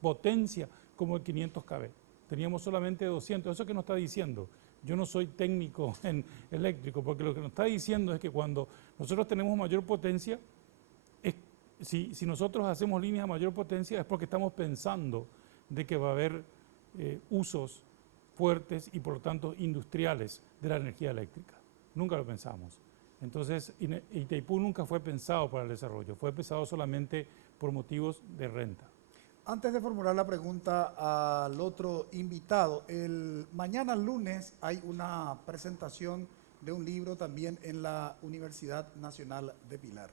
potencia como el 500 kV. Teníamos solamente 200. ¿Eso qué nos está diciendo? Yo no soy técnico en eléctrico, porque lo que nos está diciendo es que cuando nosotros tenemos mayor potencia, si nosotros hacemos líneas a mayor potencia es porque estamos pensando de que va a haber usos fuertes y por lo tanto industriales de la energía eléctrica. Nunca lo pensamos. Entonces, Itaipú nunca fue pensado para el desarrollo, fue pensado solamente por motivos de renta. Antes de formular la pregunta al otro invitado, mañana lunes hay una presentación de un libro también en la Universidad Nacional de Pilar.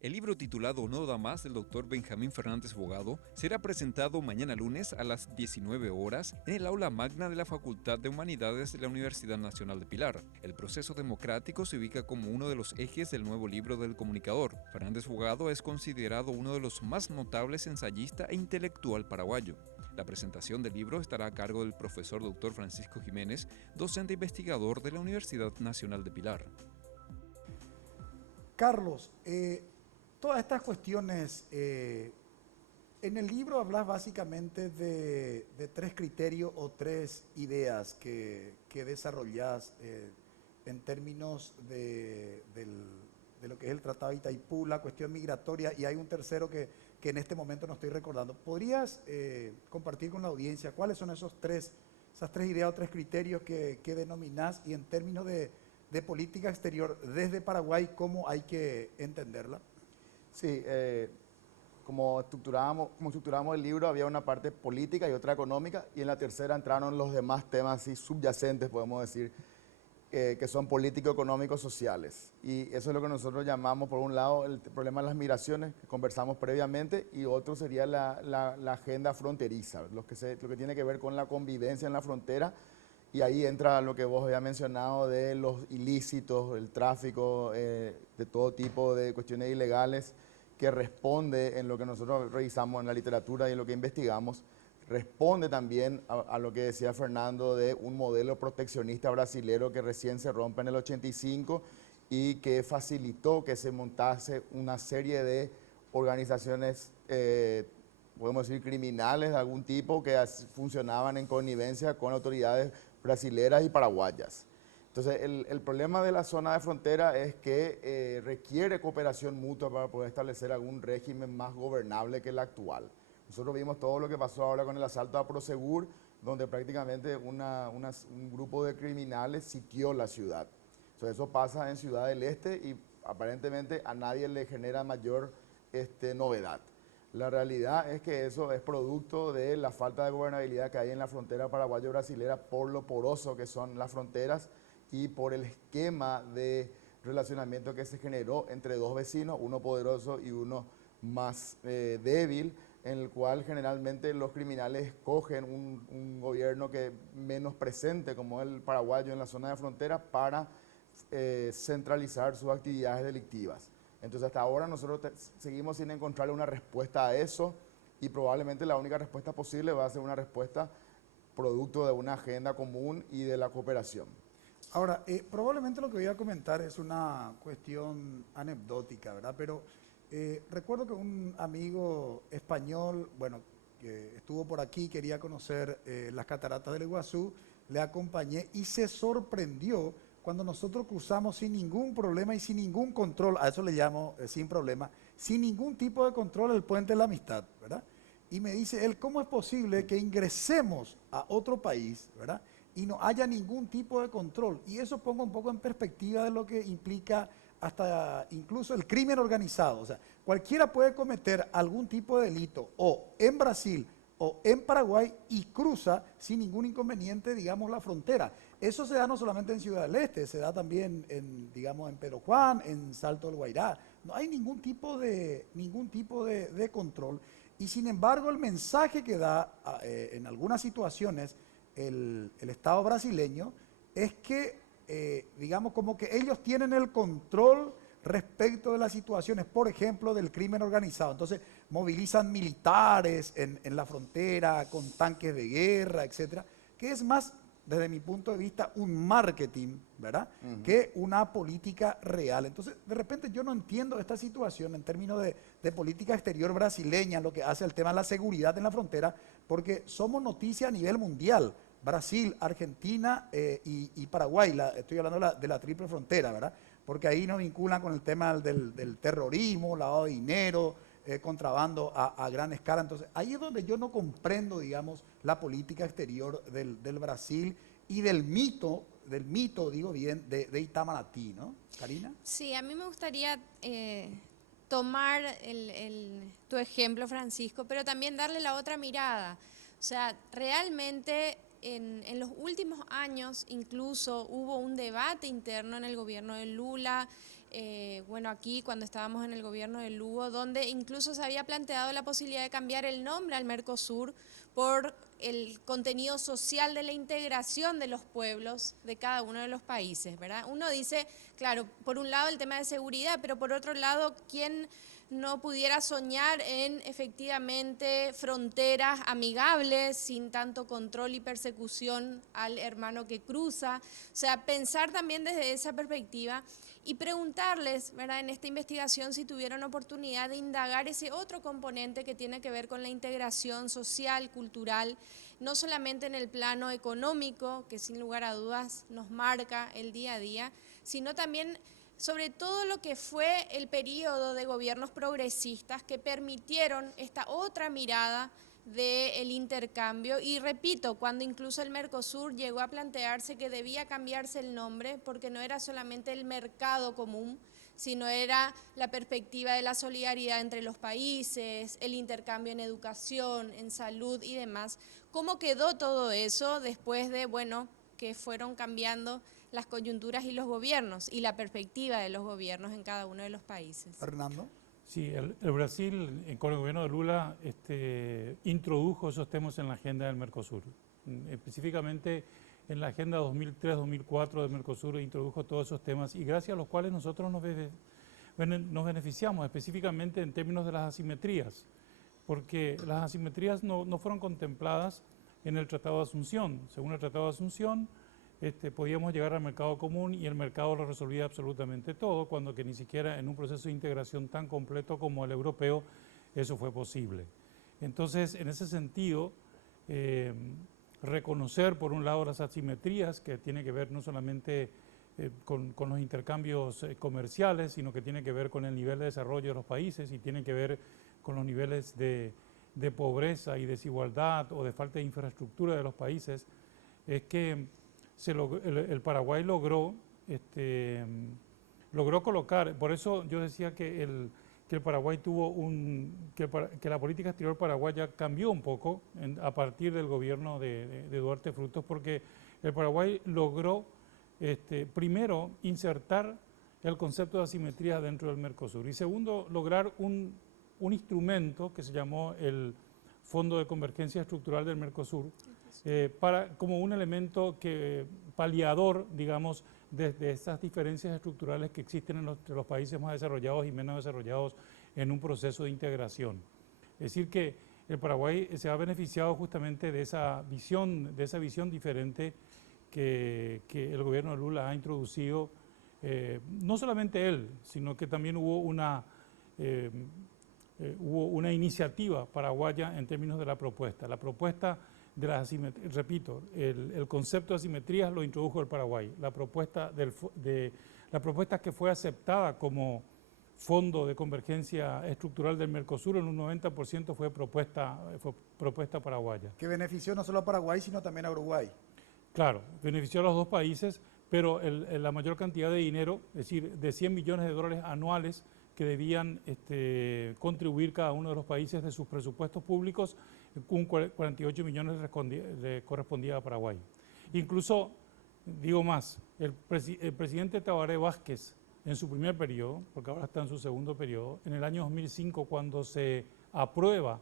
El libro titulado No da más del Dr. Benjamín Fernández Bogado será presentado mañana lunes a las 19 horas en el aula magna de la Facultad de Humanidades de la Universidad Nacional de Pilar. El proceso democrático se ubica como uno de los ejes del nuevo libro del comunicador. Fernández Bogado es considerado uno de los más notables ensayista e intelectual paraguayo. La presentación del libro estará a cargo del profesor Dr. Francisco Jiménez, docente investigador de la Universidad Nacional de Pilar. Carlos, todas estas cuestiones, en el libro hablas básicamente de 3 criterios o 3 ideas que desarrollás en términos de lo que es el Tratado de Itaipú, la cuestión migratoria, y hay un tercero que en este momento no estoy recordando. ¿Podrías compartir con la audiencia cuáles son esas 3 ideas o 3 criterios que denominás y en términos de política exterior desde Paraguay, cómo hay que entenderla? Sí, como estructurábamos el libro, había una parte política y otra económica, y en la tercera entraron los demás temas subyacentes, podemos decir, que son político-económicos sociales. Y eso es lo que nosotros llamamos, por un lado, el problema de las migraciones, que conversamos previamente, y otro sería la agenda fronteriza, lo que tiene que ver con la convivencia en la frontera. Y ahí entra lo que vos habías mencionado de los ilícitos, el tráfico, de todo tipo de cuestiones ilegales, que responde en lo que nosotros revisamos en la literatura y en lo que investigamos, responde también a lo que decía Fernando de un modelo proteccionista brasilero que recién se rompe en el 85 y que facilitó que se montase una serie de organizaciones, podemos decir criminales de algún tipo, que funcionaban en connivencia con autoridades brasileras y paraguayas. Entonces, el problema de la zona de frontera es que requiere cooperación mutua para poder establecer algún régimen más gobernable que el actual. Nosotros vimos todo lo que pasó ahora con el asalto a Prosegur, donde prácticamente un grupo de criminales sitió la ciudad. Entonces, eso pasa en Ciudad del Este y aparentemente a nadie le genera mayor novedad. La realidad es que eso es producto de la falta de gobernabilidad que hay en la frontera paraguayo-brasilera por lo poroso que son las fronteras y por el esquema de relacionamiento que se generó entre dos vecinos, uno poderoso y uno más débil, en el cual generalmente los criminales escogen un gobierno que menos presente, como el paraguayo en la zona de frontera, para centralizar sus actividades delictivas. Entonces hasta ahora nosotros seguimos sin encontrarle una respuesta a eso y probablemente la única respuesta posible va a ser una respuesta producto de una agenda común y de la cooperación. Ahora, probablemente lo que voy a comentar es una cuestión anecdótica, ¿verdad? Pero recuerdo que un amigo español, bueno, que estuvo por aquí, quería conocer las cataratas del Iguazú, le acompañé y se sorprendió cuando nosotros cruzamos sin ningún problema y sin ningún control, a eso le llamo sin problema, sin ningún tipo de control el puente de la amistad, ¿verdad? Y me dice él, ¿cómo es posible que ingresemos a otro país, ¿verdad?, y no haya ningún tipo de control? Y eso pongo un poco en perspectiva de lo que implica hasta incluso el crimen organizado. O sea, cualquiera puede cometer algún tipo de delito o en Brasil o en Paraguay y cruza sin ningún inconveniente, digamos, la frontera. Eso se da no solamente en Ciudad del Este, se da también en, digamos, en Pedro Juan, en Salto del Guairá. No hay ningún tipo de control. Y sin embargo, el mensaje que da en algunas situaciones el Estado brasileño es que, digamos, como que ellos tienen el control respecto de las situaciones, por ejemplo, del crimen organizado. Entonces, movilizan militares en la frontera con tanques de guerra, etcétera, que es más, desde mi punto de vista, un marketing, ¿verdad?, que una política real. Entonces, de repente yo no entiendo esta situación en términos de política exterior brasileña, lo que hace al tema de la seguridad en la frontera, porque somos noticia a nivel mundial. Brasil, Argentina y Paraguay, estoy hablando de la triple frontera, ¿verdad?, porque ahí nos vinculan con el tema del terrorismo, lavado de dinero, contrabando a gran escala. Entonces, ahí es donde yo no comprendo, digamos, la política exterior del Brasil y del mito, digo bien, de Itamaraty, ¿no? Karina. Sí, a mí me gustaría tomar tu ejemplo, Francisco, pero también darle la otra mirada. O sea, realmente en los últimos años incluso hubo un debate interno en el gobierno de Lula, bueno, aquí cuando estábamos en el gobierno de Lugo, donde incluso se había planteado la posibilidad de cambiar el nombre al Mercosur por el contenido social de la integración de los pueblos de cada uno de los países, ¿verdad? Uno dice, claro, por un lado el tema de seguridad, pero por otro lado, ¿quién no pudiera soñar en efectivamente fronteras amigables, sin tanto control y persecución al hermano que cruza? O sea, pensar también desde esa perspectiva y preguntarles, ¿verdad?, en esta investigación si tuvieron oportunidad de indagar ese otro componente que tiene que ver con la integración social, cultural, no solamente en el plano económico, que sin lugar a dudas nos marca el día a día, sino también sobre todo lo que fue el periodo de gobiernos progresistas que permitieron esta otra mirada del intercambio. Y repito, cuando incluso el Mercosur llegó a plantearse que debía cambiarse el nombre porque no era solamente el mercado común, sino era la perspectiva de la solidaridad entre los países, el intercambio en educación, en salud y demás. ¿Cómo quedó todo eso después de, bueno, que fueron cambiando las coyunturas y los gobiernos y la perspectiva de los gobiernos en cada uno de los países? Fernando. Sí, el Brasil, con el gobierno de Lula, introdujo esos temas en la agenda del Mercosur. Específicamente en la agenda 2003-2004 del Mercosur introdujo todos esos temas y gracias a los cuales nosotros nos beneficiamos, específicamente en términos de las asimetrías, porque las asimetrías no fueron contempladas en el Tratado de Asunción. Según el Tratado de Asunción, podíamos llegar al mercado común y el mercado lo resolvía absolutamente todo, cuando que ni siquiera en un proceso de integración tan completo como el europeo, eso fue posible. Entonces, en ese sentido, reconocer por un lado las asimetrías que tiene que ver no solamente con los intercambios comerciales, sino que tiene que ver con el nivel de desarrollo de los países y tiene que ver con los niveles de pobreza y desigualdad o de falta de infraestructura de los países, es que el Paraguay logró colocar, por eso yo decía que el Paraguay tuvo que la política exterior paraguaya cambió un poco a partir del gobierno de Duarte Frutos, porque el Paraguay logró primero insertar el concepto de asimetría dentro del Mercosur y segundo lograr un instrumento que se llamó el Fondo de Convergencia Estructural del Mercosur como un elemento paliador, digamos, de esas diferencias estructurales que existen entre los países más desarrollados y menos desarrollados en un proceso de integración. Es decir que el Paraguay se ha beneficiado justamente de esa visión diferente que el gobierno de Lula ha introducido, no solamente él, sino que también hubo una iniciativa paraguaya en términos de la propuesta. La propuesta de las asimetrías, repito, el concepto de asimetrías lo introdujo el Paraguay. La propuesta que fue aceptada como Fondo de Convergencia Estructural del Mercosur en un 90% fue propuesta paraguaya. Que benefició no solo a Paraguay, sino también a Uruguay. Claro, benefició a los dos países, pero la mayor cantidad de dinero, es decir, de 100 millones de dólares anuales que debían contribuir cada uno de los países de sus presupuestos públicos, 48 millones le correspondía a Paraguay. Incluso, digo más, el presidente Tabaré Vázquez, en su primer periodo, porque ahora está en su segundo periodo, en el año 2005, cuando se aprueba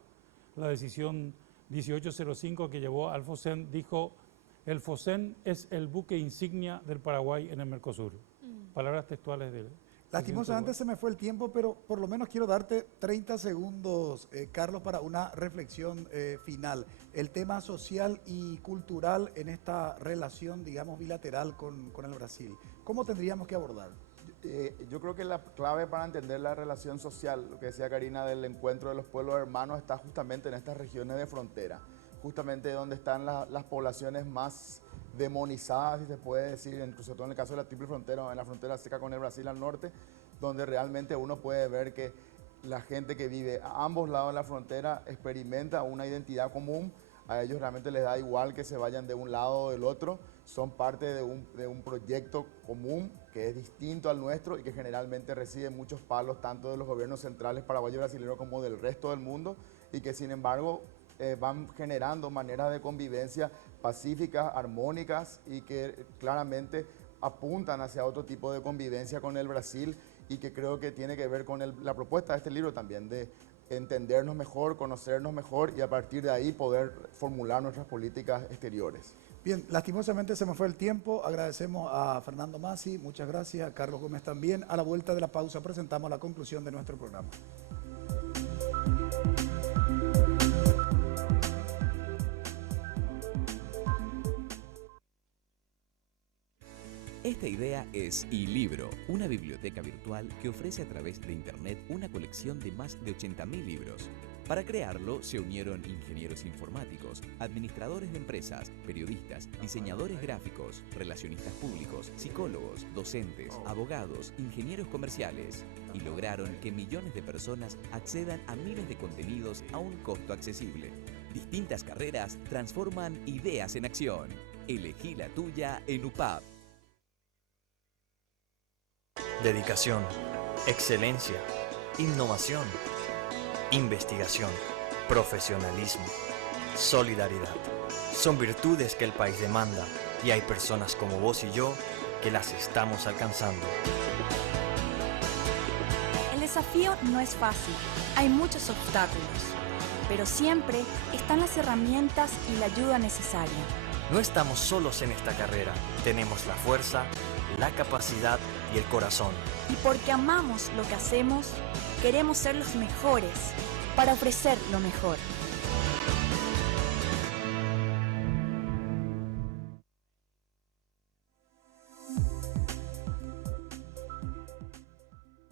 la decisión 1805 que llevó al FOSEN, dijo: el FOSEN es el buque insignia del Paraguay en el Mercosur. Palabras textuales de él. Lastimosamente se me fue el tiempo, pero por lo menos quiero darte 30 segundos, Carlos, para una reflexión final. El tema social y cultural en esta relación, digamos, bilateral con el Brasil. ¿Cómo tendríamos que abordar? Yo creo que la clave para entender la relación social, lo que decía Karina del encuentro de los pueblos hermanos, está justamente en estas regiones de frontera, justamente donde están las poblaciones más demonizadas, si se puede decir, incluso todo en el caso de la triple frontera, en la frontera seca con el Brasil al norte, donde realmente uno puede ver que la gente que vive a ambos lados de la frontera experimenta una identidad común. A ellos realmente les da igual que se vayan de un lado o del otro, son parte de un proyecto común que es distinto al nuestro y que generalmente recibe muchos palos tanto de los gobiernos centrales paraguayos y brasileños como del resto del mundo, y que sin embargo van generando maneras de convivencia pacíficas, armónicas, y que claramente apuntan hacia otro tipo de convivencia con el Brasil, y que creo que tiene que ver con la propuesta de este libro también, de entendernos mejor, conocernos mejor y a partir de ahí poder formular nuestras políticas exteriores. Bien, lastimosamente se me fue el tiempo. Agradecemos a Fernando Masi, muchas gracias, a Carlos Gómez también. A la vuelta de la pausa presentamos la conclusión de nuestro programa. Esta idea es iLibro, una biblioteca virtual que ofrece a través de Internet una colección de más de 80.000 libros. Para crearlo se unieron ingenieros informáticos, administradores de empresas, periodistas, diseñadores gráficos, relacionistas públicos, psicólogos, docentes, abogados, ingenieros comerciales, y lograron que millones de personas accedan a miles de contenidos a un costo accesible. Distintas carreras transforman ideas en acción. Elegí la tuya en UPAP. Dedicación, excelencia, innovación, investigación, profesionalismo, solidaridad. Son virtudes que el país demanda y hay personas como vos y yo que las estamos alcanzando. El desafío no es fácil, hay muchos obstáculos, pero siempre están las herramientas y la ayuda necesaria. No estamos solos en esta carrera, tenemos la fuerza, la capacidad y el corazón. Y porque amamos lo que hacemos, queremos ser los mejores para ofrecer lo mejor.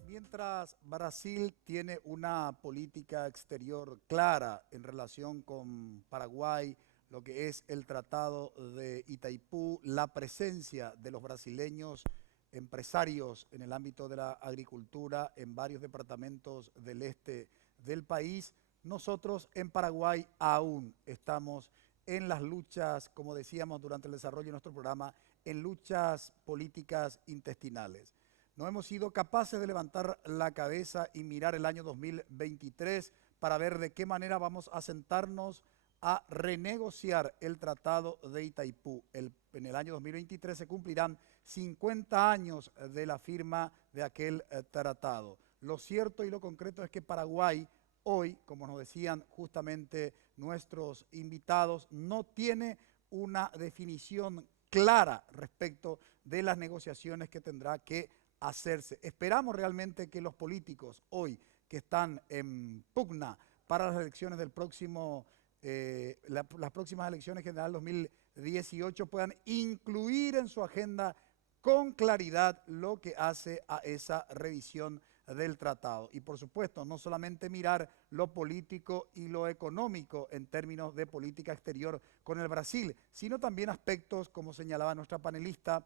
Mientras Brasil tiene una política exterior clara en relación con Paraguay, lo que es el Tratado de Itaipú, la presencia de los brasileños empresarios en el ámbito de la agricultura en varios departamentos del este del país. Nosotros en Paraguay aún estamos en las luchas, como decíamos durante el desarrollo de nuestro programa, en luchas políticas intestinales. No hemos sido capaces de levantar la cabeza y mirar el año 2023 para ver de qué manera vamos a sentarnos a renegociar el Tratado de Itaipú. En el año 2023 se cumplirán 50 años de la firma de aquel tratado. Lo cierto y lo concreto es que Paraguay hoy, como nos decían justamente nuestros invitados, no tiene una definición clara respecto de las negociaciones que tendrá que hacerse. Esperamos realmente que los políticos hoy que están en pugna para las elecciones del próximo, las próximas elecciones generales 2018 puedan incluir en su agenda con claridad lo que hace a esa revisión del tratado. Y por supuesto, no solamente mirar lo político y lo económico en términos de política exterior con el Brasil, sino también aspectos, como señalaba nuestra panelista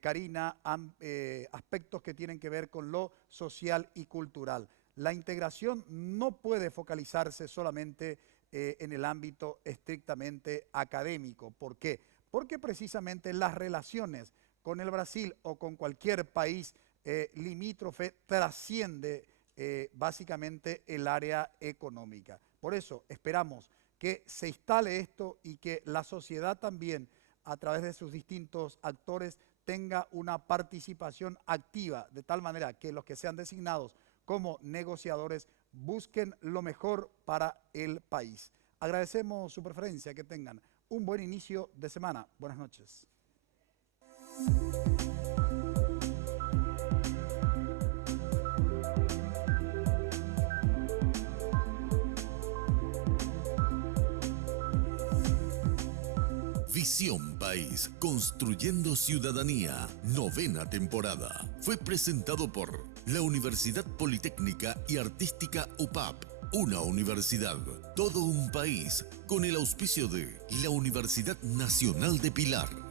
Karina, aspectos que tienen que ver con lo social y cultural. La integración no puede focalizarse solamente en el ámbito estrictamente académico. ¿Por qué? Porque precisamente las relaciones con el Brasil o con cualquier país limítrofe trasciende básicamente el área económica. Por eso esperamos que se instale esto y que la sociedad también, a través de sus distintos actores, tenga una participación activa, de tal manera que los que sean designados como negociadores busquen lo mejor para el país. Agradecemos su preferencia, que tengan un buen inicio de semana. Buenas noches. Visión País, construyendo ciudadanía, 9ª temporada. Fue presentado por la Universidad Politécnica y Artística UPAP, una universidad, todo un país, con el auspicio de la Universidad Nacional de Pilar.